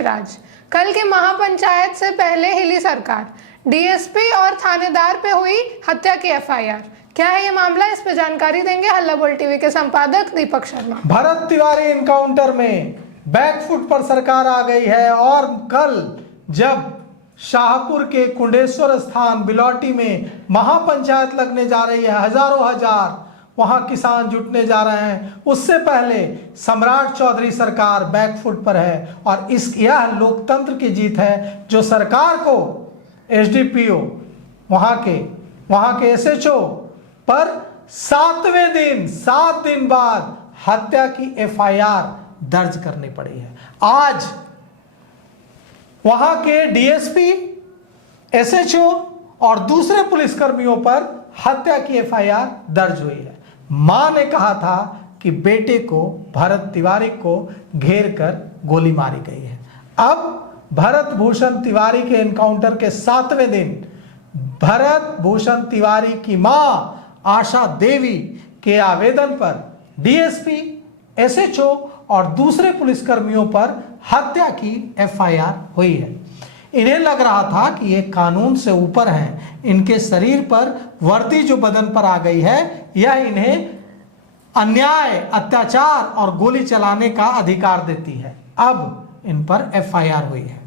शिराज। कल की महापंचायत से पहले हिली सरकार, डीएसपी और थानेदार पे हुई हत्या की एफआईआर। क्या है ये मामला, इस पे जानकारी देंगे हल्ला बोल टीवी के संपादक दीपक शर्मा। भरत तिवारी एनकाउंटर में बैकफुट पर सरकार आ गई है और कल जब शाहपुर के कुंडेश्वर स्थान बिलौटी में महापंचायत लगने जा रही है, हजारों हजार वहां किसान जुटने जा रहे हैं, उससे पहले सम्राट चौधरी सरकार बैकफुट पर है। और यह लोकतंत्र की जीत है जो सरकार को एसडीपीओ वहां के एसएचओ पर 7 दिन बाद हत्या की एफआईआर दर्ज करनी पड़ी है। आज वहां के डीएसपी, एसएचओ और दूसरे पुलिसकर्मियों पर हत्या की एफआईआर दर्ज हुई है। मां ने कहा था कि बेटे को, भरत तिवारी को घेर कर गोली मारी गई है। अब भरत भूषण तिवारी के एनकाउंटर के 7वें दिन भरत भूषण तिवारी की मां आशा देवी के आवेदन पर डीएसपी, एसएचओ और दूसरे पुलिसकर्मियों पर हत्या की एफआईआर हुई है। इन्हें लग रहा था कि ये कानून से ऊपर हैं, इनके शरीर पर वर्दी जो बदन पर आ गई है यह इन्हें अन्याय, अत्याचार और गोली चलाने का अधिकार देती है। अब इन पर एफआईआर हुई है।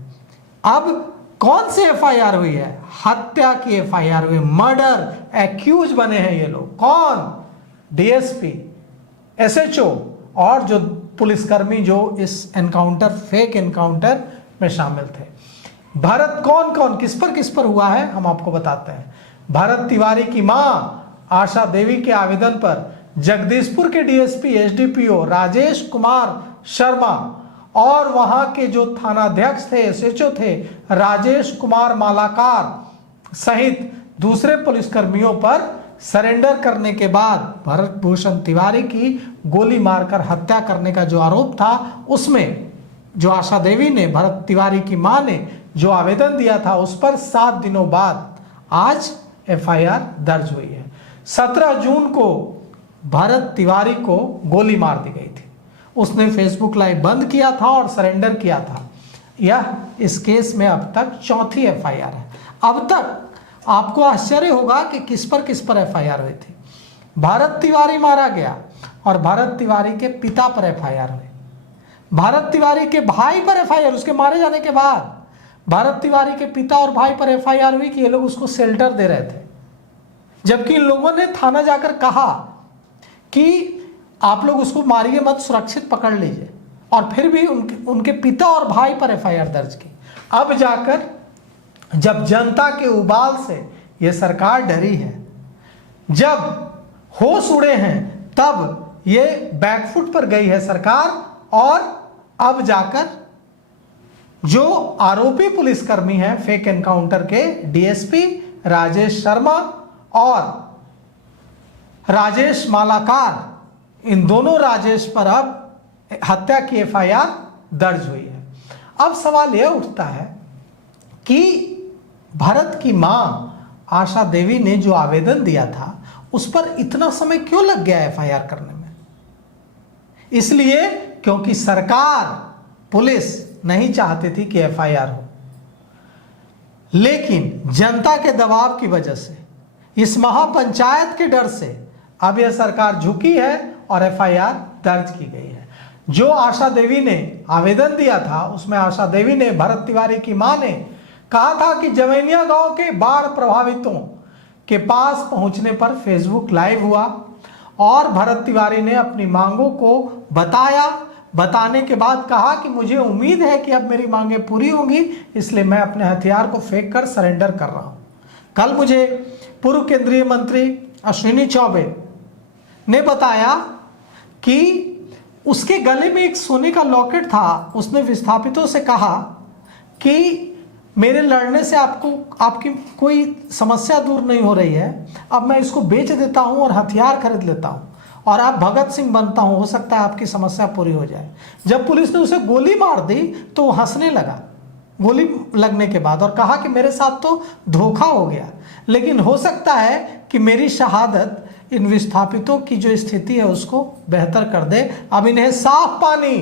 अब कौन सी एफआईआर हुई है? हत्या की एफआईआर हुई, मर्डर एक्यूज बने हैं ये लोग। कौन? डीएसपी, एसएचओ और जो पुलिसकर्मी जो इस एनकाउंटर, फेक एनकाउंटर में शामिल थे। भरत कौन किस पर हुआ है हम आपको बताते हैं। भरत तिवारी की मां आशा देवी के आवेदन पर जगदीशपुर के डीएसपी, एसडीपीओ राजेश कुमार शर्मा और वहां के जो थानाध्यक्ष थे, एसएचओ थे राजेश कुमार मालाकार सहित दूसरे पुलिसकर्मियों पर सरेंडर करने के बाद भरत भूषण तिवारी की गोली मारकर हत्या करने का जो आरोप था, उसमें जो आशा देवी ने, भरत तिवारी की मां ने जो आवेदन दिया था, उस पर 7 दिनों बाद आज एफआईआर दर्ज हुई है। 17 जून को भरत तिवारी को गोली मार दी गई थी। उसने फेसबुक लाइव बंद किया था और सरेंडर किया था। यह इस केस में अब तक 4थी एफआईआर है। अब तक आपको आश्चर्य होगा कि किस पर एफआईआर हुई थी। भरत तिवारी मारा गया और भरत तिवारी के पिता पर एफआईआर हुई। भरत तिवारी के भाई पर एफआईआर, उसके मारे जाने के बाद भरत तिवारी के पिता और भाई पर एफआईआर हुई कि ये लोग उसको शेल्टर दे रहे थे, जबकि इन लोगों ने थाना जाकर कहा कि आप लोग उसको मारिए मत, सुरक्षित पकड़ लीजिए, और फिर भी उनके पिता और भाई पर एफआईआर दर्ज की। अब जाकर जब जनता के उबाल से ये सरकार डरी है, जब होश उड़े हैं, तब ये बैकफुट पर गई है सरकार। और अब जाकर जो आरोपी पुलिसकर्मी हैं फेक एनकाउंटर के, डीएसपी राजेश शर्मा और राजेश मालाकार, इन दोनों राजेश पर अब हत्या की एफआईआर दर्ज हुई है। अब सवाल यह उठता है कि भरत की मां आशा देवी ने जो आवेदन दिया था उस पर इतना समय क्यों लग गया एफआईआर करने में? इसलिए क्योंकि सरकार, पुलिस नहीं चाहती थी कि एफआईआर हो, लेकिन जनता के दबाव की वजह से, इस महापंचायत के डर से अब यह सरकार झुकी है और एफआईआर दर्ज की गई है। जो आशा देवी ने आवेदन दिया था उसमें आशा देवी ने, भरत तिवारी की मां ने कहा था कि जवैनिया गांव के बाढ़ प्रभावितों के पास पहुंचने पर फेसबुक लाइव हुआ और भरत तिवारी ने अपनी मांगों को बताने के बाद कहा कि मुझे उम्मीद है कि अब मेरी मांगें पूरी होंगी, इसलिए मैं अपने हथियार को फेंक कर सरेंडर कर रहा हूं। कल मुझे पूर्व केंद्रीय मंत्री अश्विनी चौबे ने बताया कि उसके गले में एक सोने का लॉकेट था। उसने विस्थापितों से कहा कि मेरे लड़ने से आपकी कोई समस्या दूर नहीं हो रही है, अब मैं इसको बेच देता हूं और हथियार खरीद लेता हूं और आप भगत सिंह बनता हूं, हो सकता है आपकी समस्या पूरी हो जाए। जब पुलिस ने उसे गोली मार दी तो वो हंसने लगा गोली लगने के बाद और कहा कि मेरे साथ तो धोखा हो गया, लेकिन हो सकता है कि मेरी शहादत इन विस्थापितों की जो स्थिति है उसको बेहतर कर दे। अब इन्हें साफ पानी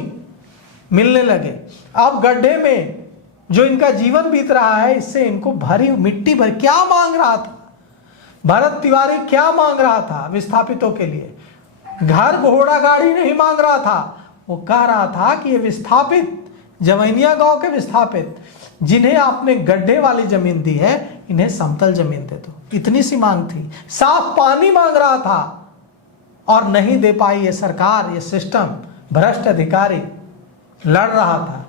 मिलने लगे। अब गड्ढे में जो इनका जीवन बीत रहा है, इससे इनको भरी मिट्टी भर क्या मांग रहा था भरत तिवारी, क्या मांग रहा था विस्थापितों के लिए? घर घोड़ा गाड़ी नहीं मांग रहा था, वो कह रहा था कि ये विस्थापित, जवैनिया गांव के विस्थापित जिन्हें आपने गड्ढे वाली जमीन दी है, इन्हें समतल जमीन दे दो। इतनी सी मांग थी। साफ पानी मांग रहा था और नहीं दे पाई ये सरकार, ये सिस्टम, भ्रष्ट अधिकारी लड़ रहा था।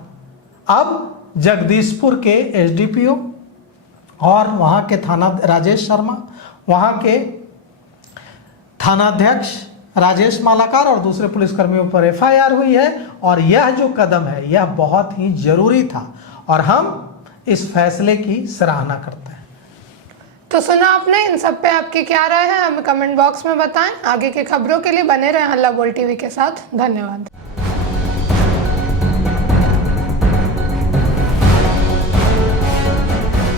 अब जगदीशपुर के एसडीपीओ और वहां के थाना राजेश शर्मा, वहां के थानाध्यक्ष राजेश मालाकार और दूसरे पुलिसकर्मियों पर एफआईआर हुई है। और यह जो कदम है यह बहुत ही जरूरी था और हम इस फैसले की सराहना करते हैं। तो सुना आपने, इन सब पे आपकी क्या राय है हमें कमेंट बॉक्स में बताएं। आगे की खबरों के लिए बने रहें हल्ला बोल टीवी के साथ। धन्यवाद।